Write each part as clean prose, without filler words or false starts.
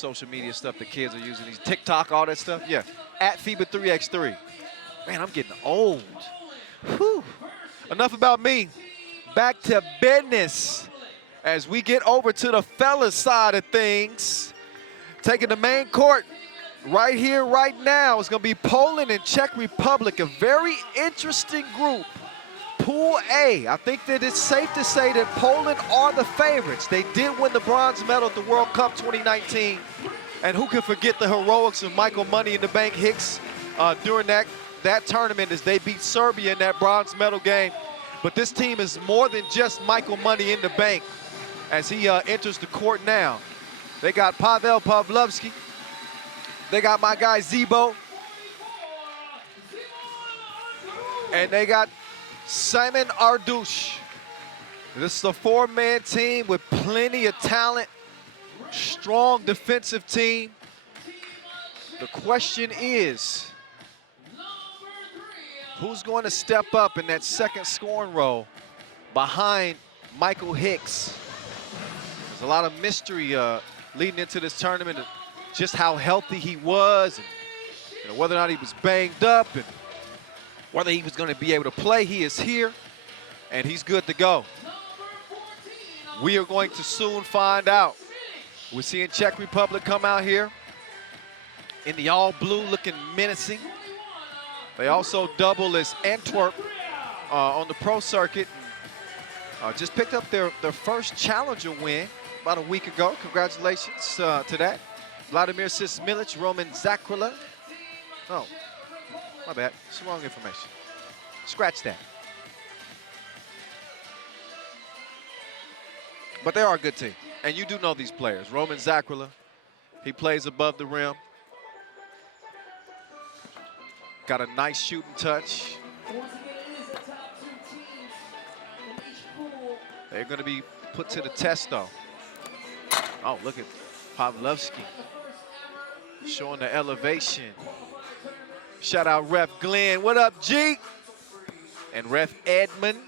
social media stuff the kids are using, these TikTok, all that stuff. Yeah, at FIBA 3x3. Man, I'm getting old. Whew. Enough about me. Back to business as we get over to the fellas side of things. Taking the main court right here, right now, is going to be Poland and Czech Republic, a very interesting group. Pool A, I think that it's safe to say that Poland are the favorites. They did win the bronze medal at the World Cup 2019. And who can forget the heroics of Michael Money in the Bank Hicks during that tournament as they beat Serbia in that bronze medal game. But this team is more than just Michael Money in the Bank as he enters the court now. They got Pavel Pavlovsky. They got my guy Zebo. And they got Simon Ardush. This is a four-man team with plenty of talent, strong defensive team. The question is, who's going to step up in that second scoring role behind Michael Hicks? There's a lot of mystery leading into this tournament, just how healthy he was, and whether or not he was banged up, and whether he was going to be able to play. He is here, and he's good to go. We are going to soon find out. We're seeing Czech Republic come out here in the all blue, looking menacing. They also double as Antwerp on the pro circuit. Just picked up their first challenger win about a week ago. Congratulations to that. Vladimir Sismilic, Roman Zakrila. Oh, my bad, it's wrong information. Scratch that. But they are a good team, and you do know these players. Roman Zakrila, he plays above the rim. Got a nice shooting touch. They're going to be put to the test, though. Oh, look at Pavlovsky showing the elevation. Shout out Ref Glenn. What up, G? And Ref Edmund.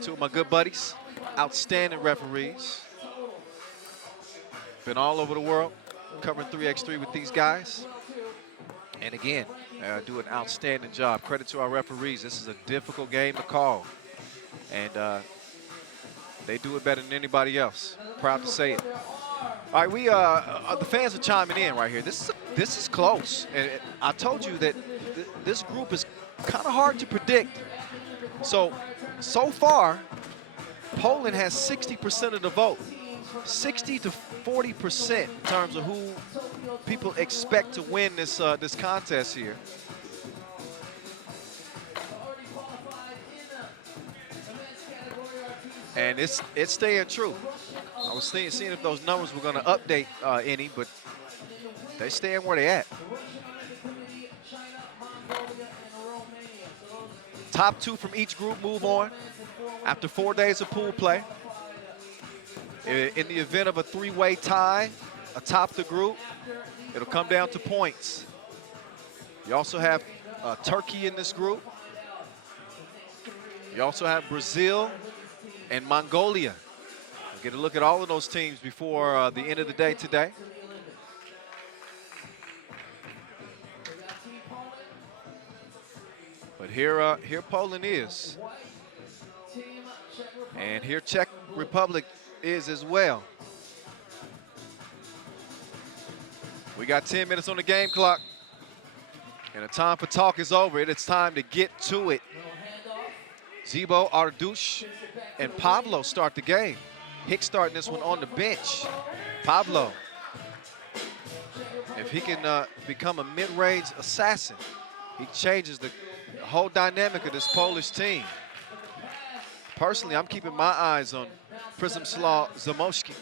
Two of my good buddies. Outstanding referees. Been all over the world covering 3x3 with these guys. And again, do an outstanding job. Credit to our referees. This is a difficult game to call. And they do it better than anybody else. Proud to say it. All right, the fans are chiming in right here. This is close. And I told you that this group is kind of hard to predict. So far, Poland has 60% of the vote. 60 to 40% in terms of who people expect to win this contest here. And it's staying true. I was seeing if those numbers were going to update any, but they staying where they at. Top two from each group move on after 4 days of pool play. In the event of a three-way tie atop the group, it'll come down to points. You also have Turkey in this group. You also have Brazil and Mongolia. We'll get a look at all of those teams before the end of the day today. But here Poland is. And here Czech Republic is as well. We got 10 minutes on the game clock. And the time for talk is over. It's time to get to it. Zebo, Ardush, and Pablo start the game. Hicks starting this one on the bench. Pablo, if he can become a mid-range assassin, he changes the whole dynamic of this Polish team. Personally, I'm keeping my eyes on Przemysław Zamoszki,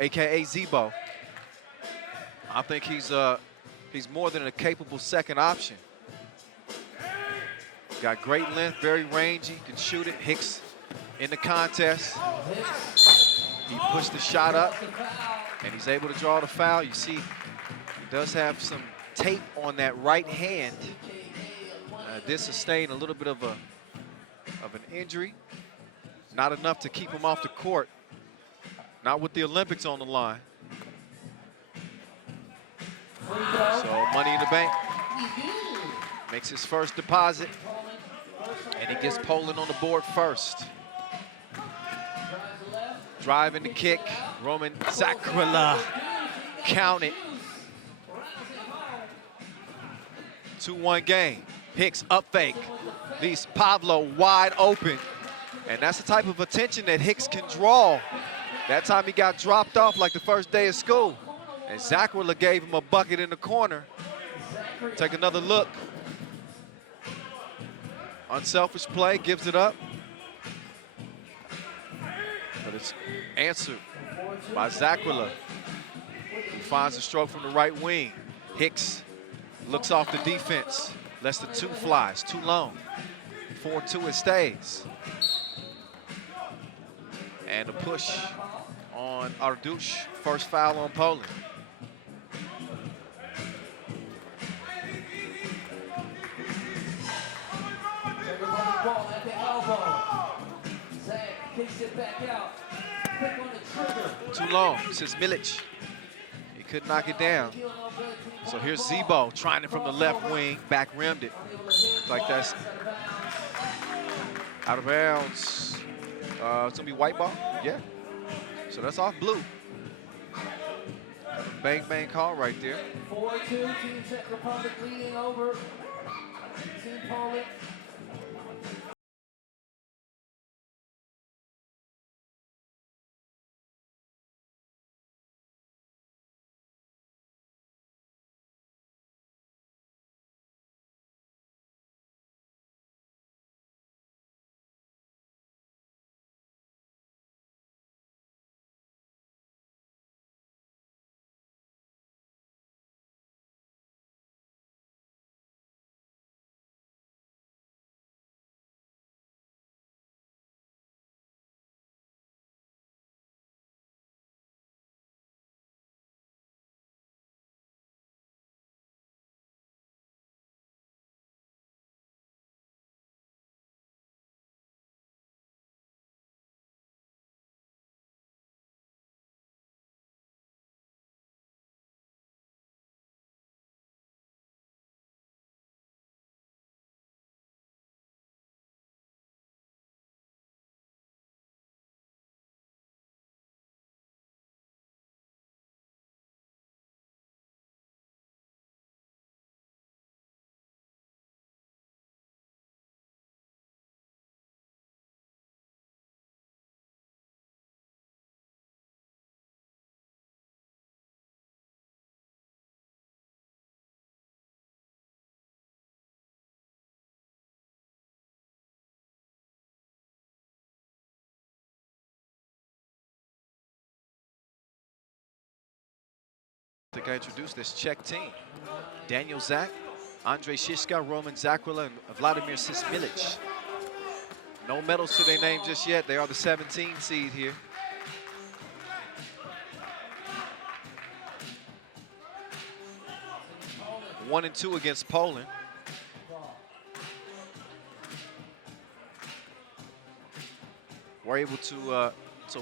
a.k.a. Zebo. I think he's more than a capable second option. Got great length, very rangy, can shoot it. Hicks in the contest. He pushed the shot up, and he's able to draw the foul. You see, he does have some tape on that right hand. Did sustain a little bit of an injury. Not enough to keep him off the court. Not with the Olympics on the line. bank. Makes his first deposit. And he gets Poland on the board first. Driving the kick. Roman Zakrala. Count it. 2-1 game. Hicks up fake. Leaves Pablo wide open. And that's the type of attention that Hicks can draw. That time he got dropped off like the first day of school. And Zakrala gave him a bucket in the corner. Take another look. Unselfish play, gives it up. But it's answered by Zakrala. He finds a stroke from the right wing. Hicks looks off the defense. Less than 2 flies, too long. 4-2 it stays. And a push on Arduch. First foul on Poland. Too long, says Milic. He couldn't knock it down. So here's Zebo trying it from the left wing, back rimmed it. Looks like that's out of bounds. It's gonna be white ball, yeah. So that's off blue. Bang, bang call right there. 4-2, Team Czech Republic leading over Team Poland. I think I introduced this Czech team. Daniel Zak, Andrej Šiška, Roman Zakrala, and Vladimir Sismilic. No medals to their name just yet. They are the 17 seed here. One and 2 against Poland. Were able to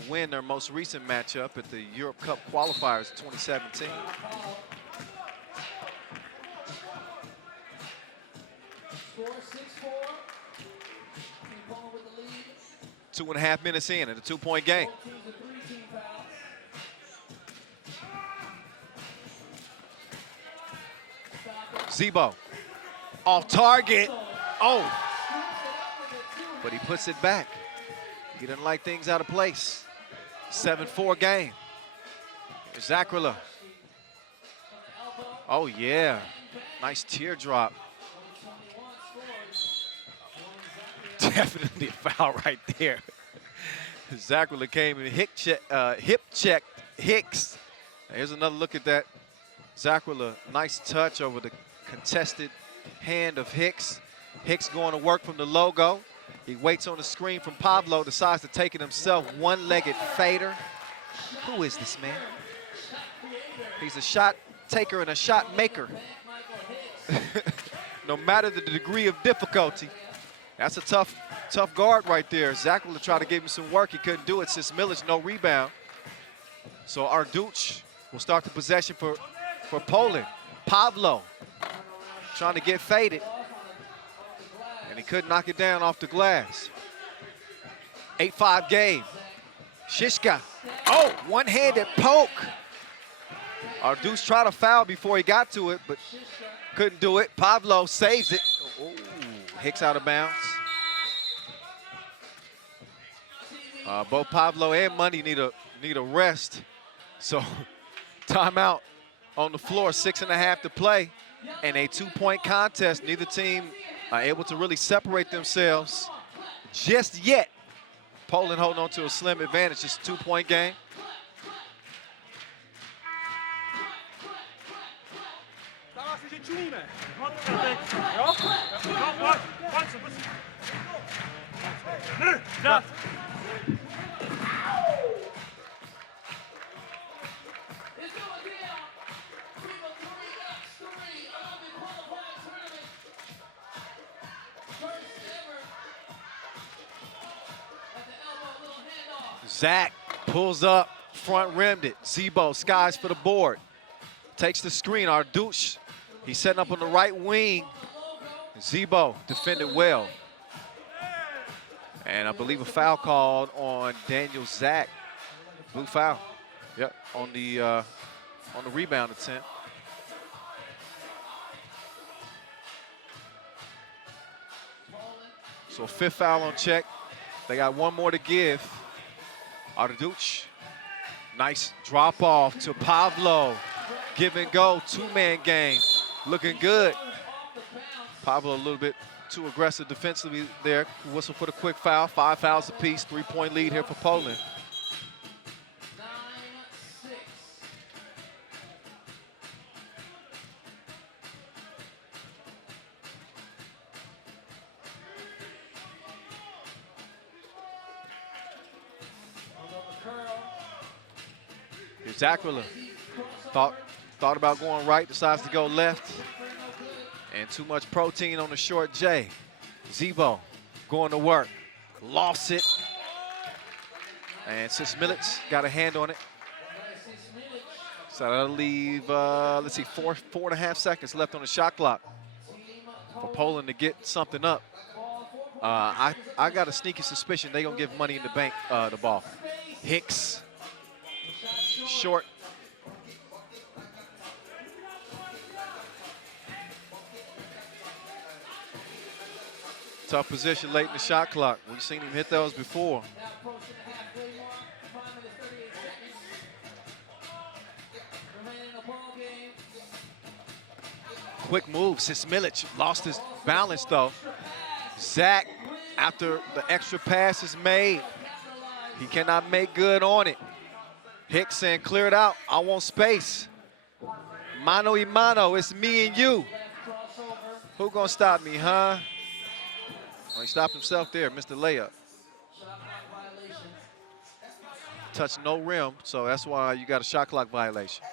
win their most recent matchup at the Europe Cup Qualifiers 2017. Score 6-4. 2.5 minutes in at a 2-point game. Zebo off target. Oh, but he puts it back. He doesn't like things out of place. 7-4 game. Zakrala. Oh, yeah. Nice teardrop. Definitely a foul right there. Zakrala came and hip checked Hicks. Here's another look at that. Zakrala, nice touch over the contested hand of Hicks. Hicks going to work from the logo. He waits on the screen from Pablo, decides to take it himself. One-legged fader. Who is this man? He's a shot taker and a shot maker. No matter the degree of difficulty. That's a tough guard right there. Zakrala tried to give him some work. He couldn't do it. Sismilic, no rebound. So Arduch will start the possession for Poland. Pablo trying to get faded. And he couldn't knock it down off the glass. 8-5 game. Shishka. Oh, one-handed poke. Arduce tried to foul before he got to it, but couldn't do it. Pablo saves it. Ooh, Hicks out of bounds. Both Pablo and Money need a rest. So timeout on the floor, 6.5 to play. And a 2-point contest. Neither team are able to really separate themselves just yet. Poland holding on to a slim advantage. It's a 2-point game. Zach pulls up, front rimmed it. Zebo skies for the board. Takes the screen. Arduce, he's setting up on the right wing. Zebo defended well. And I believe a foul called on Daniel Zach. Blue foul. Yep, on the rebound attempt. So 5th foul on Czech. They got one more to give. Arduce, nice drop off to Pablo. Give and go, 2-man game. Looking good. Pablo a little bit too aggressive defensively there. Whistle for the quick foul. 5 fouls apiece, 3-point lead here for Poland. Here's Aquila. Thought about going right, decides to go left. And too much protein on the short J. Zebo going to work. Lost it. And Sismilic got a hand on it. So that'll leave, let's see, 4.5 seconds left on the shot clock for Poland to get something up. I got a sneaky suspicion they're going to give Money in the Bank the ball. Hicks, short. Tough position late in the shot clock. We've seen him hit those before. Quick move, Sismilic lost his balance though. Zach, after the extra pass is made, he cannot make good on it. Hicks saying, clear it out, I want space. Mano y mano, it's me and you. Who gonna stop me, huh? Oh, he stopped himself there, missed the layup. Touched no rim, so that's why you got a shot clock violation.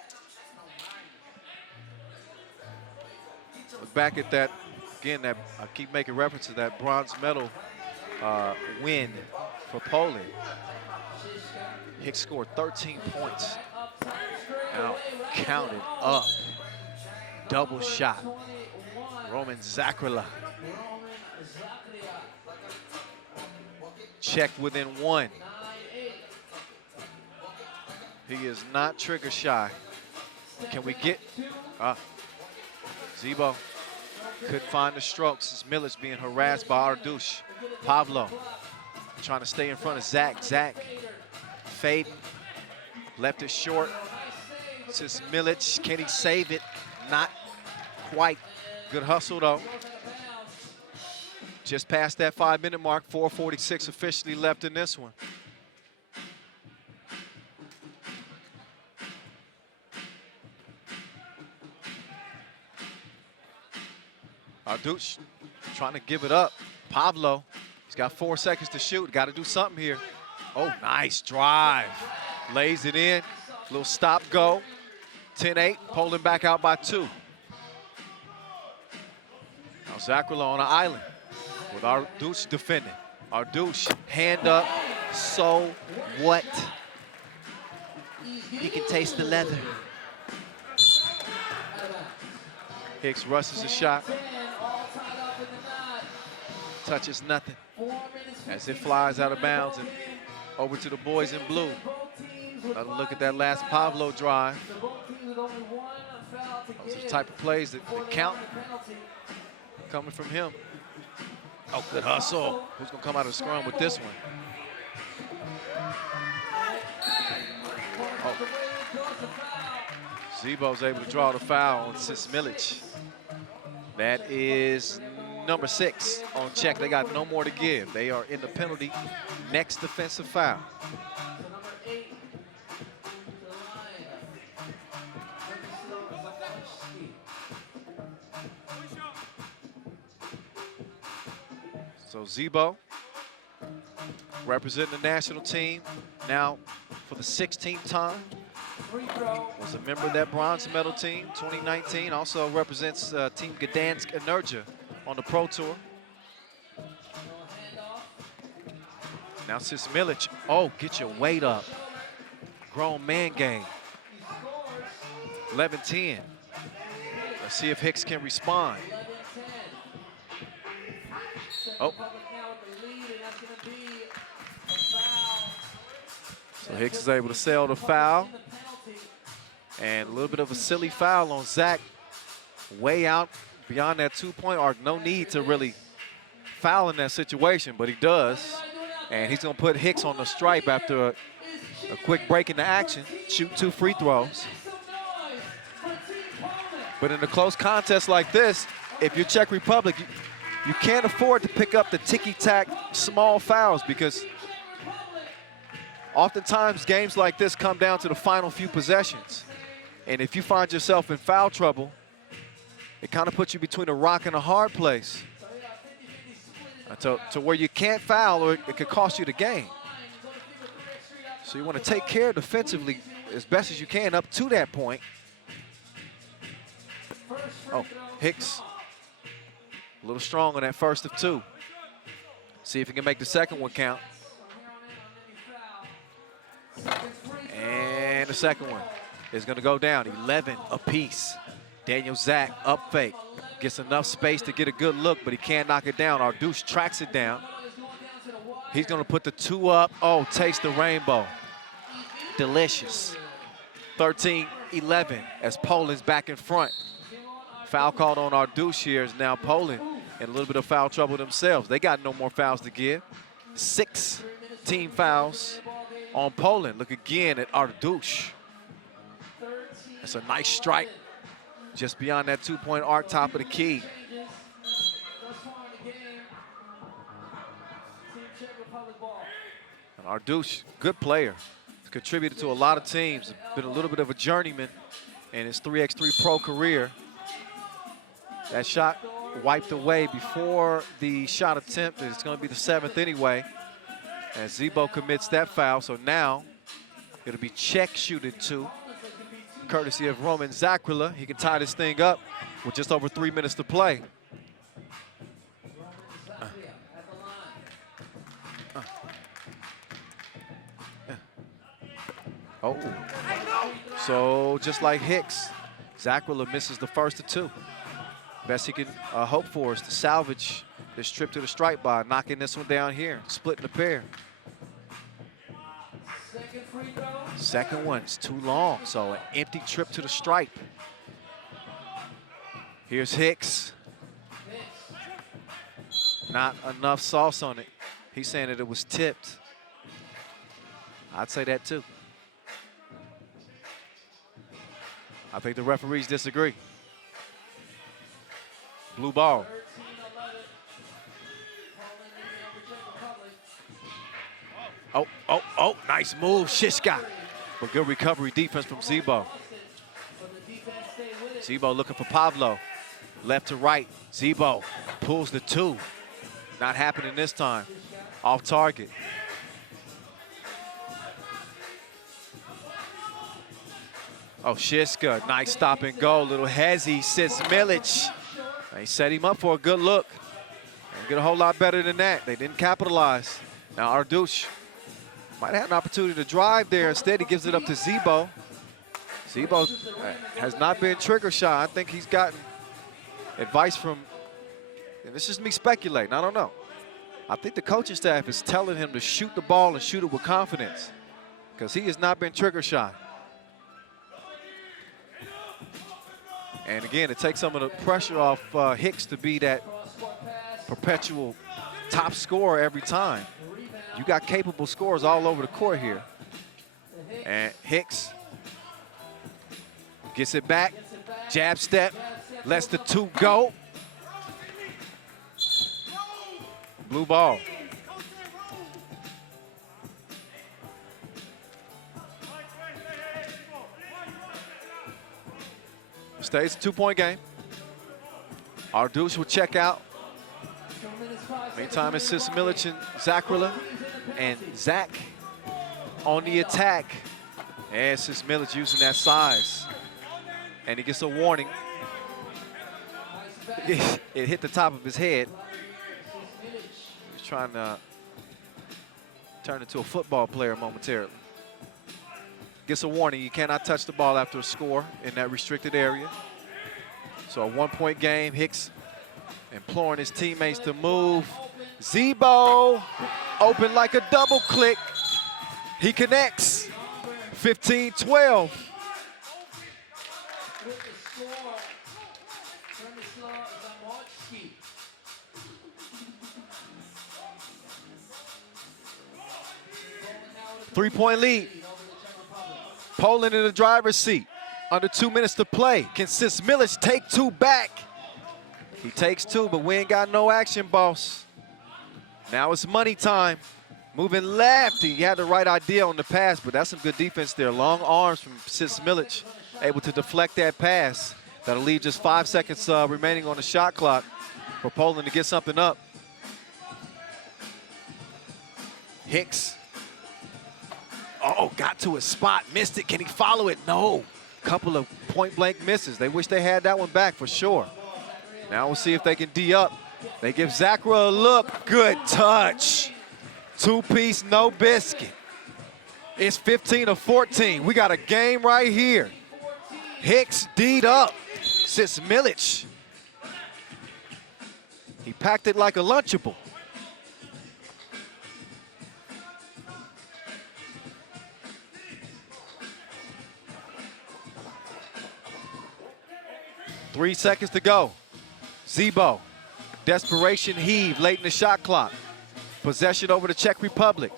Look back at that, again, that I keep making reference to that bronze medal win for Poland. Hicks scored 13 points. Now counted up. Double shot. Roman Zakrila. Checked within 1. He is not trigger shy. Can we get, Zebo couldn't find the strokes. Sismilic being harassed by Arduce. Pablo trying to stay in front of Zach. Zach fading, left it short. Sismilic, can he save it? Not quite. Good hustle though. Just past that 5-minute mark, 4:46 officially left in this one. Arduce trying to give it up. Pablo, he's got 4 seconds to shoot. Got to do something here. Oh, nice drive. Lays it in. Little stop go. 10-8, Poland back out by 2. Now Zakrila on an island with Arduce defending. Arduce, hand up. So what? He can taste the leather. Hicks rushes the shot. 10, all tied up in the knot. Touches nothing 4 minutes, as it 59 flies out of remaining bounds ball and game. over to the boys in blue. Both teams with Another look 5 at that last fouls. Pablo drive. So both teams with only 1 foul to Those are give the type of plays that before they count earn the penalty. coming from him. Oh, good hustle. Who's going to come out of the scrum with this one? Oh. Zebo's able to draw the foul on Sismilic. That is number 6 on Czech. They got no more to give. They are in the penalty. Next defensive foul. So Zebo representing the national team now for the 16th time. Was a member of that bronze medal team, 2019. Also represents Team Gdansk Energia on the Pro Tour. Now Sismilic. Oh, get your weight up. Grown man game. 11-10. Let's see if Hicks can respond. Oh. So Hicks is able to sell the foul. And a little bit of a silly foul on Zach. Way out beyond that 2-point arc. No need to really foul in that situation, but he does. And he's going to put Hicks on the stripe after a quick break in the action. Shoot 2 free throws. But in a close contest like this, if you're Czech Republic, you can't afford to pick up the ticky-tack small fouls because oftentimes games like this come down to the final few possessions. And if you find yourself in foul trouble, it kind of puts you between a rock and a hard place to where you can't foul or it could cost you the game. So you want to take care defensively as best as you can up to that point. Oh, Hicks, a little strong on that first of 2. See if he can make the second one count. And the second one is going to go down, 11 apiece. Daniel Zach up fake, gets enough space to get a good look, but he can't knock it down. Ardouche tracks it down. He's going to put the 2 up. Oh, taste the rainbow. Delicious. 13-11 as Poland's back in front. Foul called on Ardouche here is now Poland in a little bit of foul trouble themselves. They got no more fouls to give. 6 team fouls on Poland. Look again at Ardouche. That's a nice strike just beyond that 2-point arc, top of the key. And Ardouche, good player. He's contributed to a lot of teams. Been a little bit of a journeyman in his 3x3 pro career. That shot wiped away before the shot attempt. It's going to be the 7th anyway. And Zebo commits that foul, so now it'll be Czech shooting 2. Courtesy of Roman Zakrila. He can tie this thing up with just over 3 minutes to play. Oh, so just like Hicks, Zakrila misses the first of 2. Best he can hope for is to salvage this trip to the stripe by knocking this one down here, splitting the pair. Second one's too long, so an empty trip to the stripe. Here's Hicks. Not enough sauce on it. He's saying that it was tipped. I'd say that too. I think the referees disagree. Blue ball. Oh, nice move, Shishka. But good recovery defense from Zebo. Zebo looking for Pablo. Left to right, Zebo pulls the 2. Not happening this time. Off target. Oh, Shishka, nice stop and go. Little hezzy, Sismilic. They set him up for a good look. And get a whole lot better than that. They didn't capitalize. Now Ardouche might have an opportunity to drive there. Instead, he gives it up to Zebo. Zebo has not been trigger shy. I think he's gotten advice from, and this is me speculating, I don't know. I think the coaching staff is telling him to shoot the ball and shoot it with confidence because he has not been trigger shy. And again, it takes some of the pressure off Hicks to be that perpetual top scorer every time. You got capable scorers all over the court here. And Hicks gets it back, jab step, lets the two go. Blue ball. Stays a 2-point game. Ardush will check out. Meantime, it's Sismilic and Zakrila. And Zach on the attack. And Sismilic using that size. And he gets a warning. It hit the top of his head. He's trying to turn into a football player momentarily. Gets a warning, you cannot touch the ball after a score in that restricted area. So a 1-point game, Hicks imploring his teammates to move. Zebo, open like a double click. He connects, 15-12. 3-point lead. Poland in the driver's seat. Under 2 minutes to play. Can Sismilic take two back? He takes two, but we ain't got no action, boss. Now it's money time. Moving left. He had the right idea on the pass, but that's some good defense there. Long arms from Sismilic, able to deflect that pass. That'll leave just 5 seconds remaining on the shot clock for Poland to get something up. Hicks. Oh, got to his spot, missed it. Can he follow it? No. Couple of point-blank misses. They wish they had that one back for sure. Now we'll see if they can D up. They give Zakrila a look. Good touch. Two-piece, no biscuit. It's 15-14. We got a game right here. Hicks D'd up. Sismilic. He packed it like a Lunchable. Three seconds to go. Zebo, desperation heave late in the shot clock. Possession over the Czech Republic.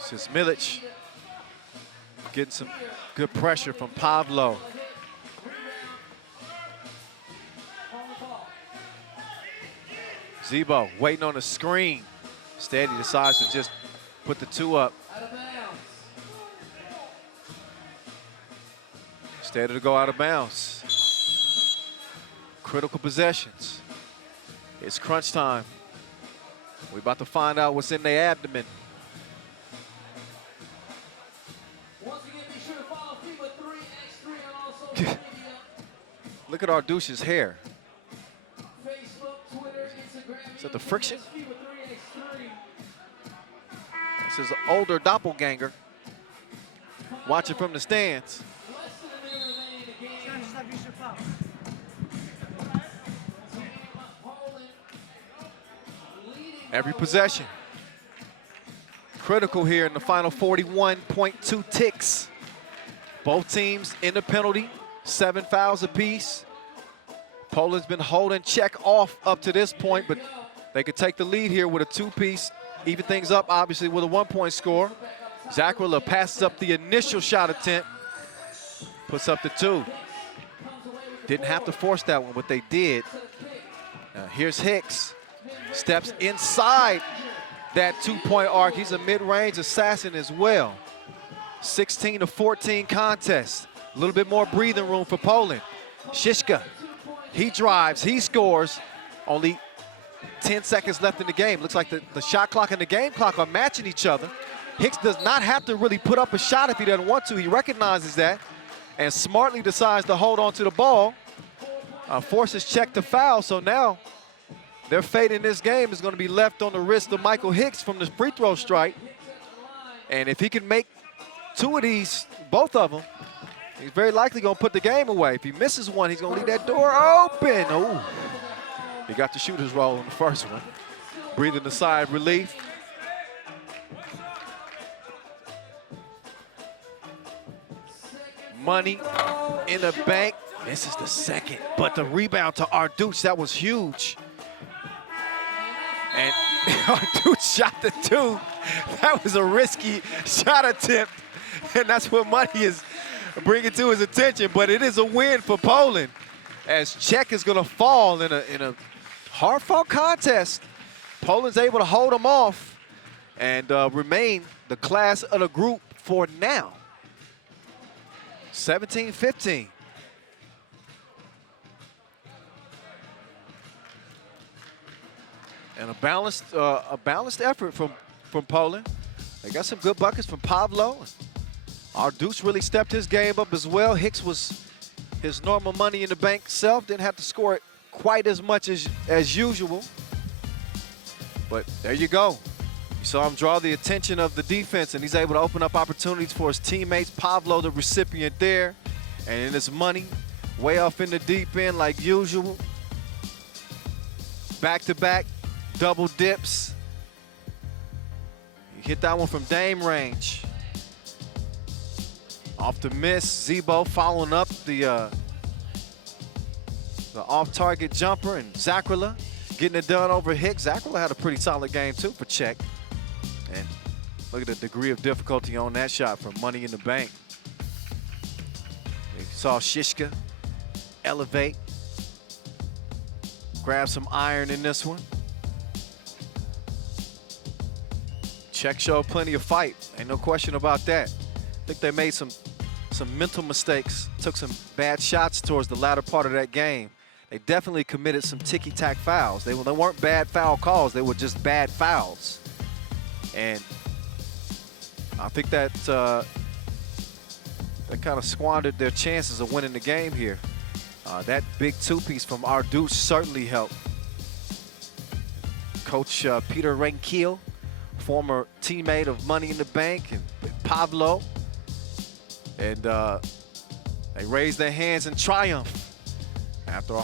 Sismilic getting some good pressure from Pavlo. Zebo waiting on the screen. Instead, he decides to just put the two up. Instead of to go out of bounds. Critical possessions. It's crunch time. We're about to find out what's in their abdomen. Look at Ardush's hair. Is that the friction? This is an older doppelganger. Watching from the stands. Every possession. Critical here in the final 41.2 ticks. Both teams in the penalty, 7 fouls apiece. Poland's been holding Czech off up to this point, but they could take the lead here with a two-piece, even things up, obviously, with a 1-point score. Zakrila passes up the initial shot attempt, puts up the two. Didn't have to force that one, but they did. Here's Hicks, steps inside that 2-point arc. He's a mid-range assassin as well. 16-14 contest. A little bit more breathing room for Poland. Shishka, he drives, he scores. Only 10 seconds left in the game. Looks like the shot clock and the game clock are matching each other. Hicks does not have to really put up a shot if he doesn't want to. He recognizes that. and smartly decides to hold on to the ball, forces Czech to foul. So now their fate in this game is going to be left on the wrist of Michael Hicks from the free throw strike. And if he can make 2 of these, both of them, he's very likely going to put the game away. If he misses one, he's going to leave that door open. Oh, he got the shooter's roll in the first one. Breathing a sigh of relief. Money in the bank. This is the second, but the rebound to Arduch, that was huge. And Arduch shot the 2. That was a risky shot attempt, and that's what Money is bringing to his attention. But it is a win for Poland, as Czech is going to fall in a hard-fought contest. Poland's able to hold them off and remain the class of the group for now. 17-15. And a balanced effort from Poland. They got some good buckets from Pavlo. Arduch really stepped his game up as well. Hicks was his normal Money in the Bank self. Didn't have to score it quite as much as usual. But there you go. You saw him draw the attention of the defense, and he's able to open up opportunities for his teammates. Pavlo, the recipient there. And in his Money, way off in the deep end like usual. Back-to-back. Double dips. He hit that one from Dame range. Off the miss, Zebo following up the off-target jumper, and Zakrala getting it done over Hicks. Zakrala had a pretty solid game too for Czech. And look at the degree of difficulty on that shot from Money in the Bank. You saw Shishka elevate, grab some iron in this one. Czech showed plenty of fight, ain't no question about that. I think they made some mental mistakes, took some bad shots towards the latter part of that game. They definitely committed some ticky-tack fouls. They weren't bad foul calls, they were just bad fouls. And I think that kind of squandered their chances of winning the game here. That big 2-piece from Arduch certainly helped. Coach Peter Renkiel, former teammate of Money in the Bank, and Pavlo. And they raised their hands in triumph after a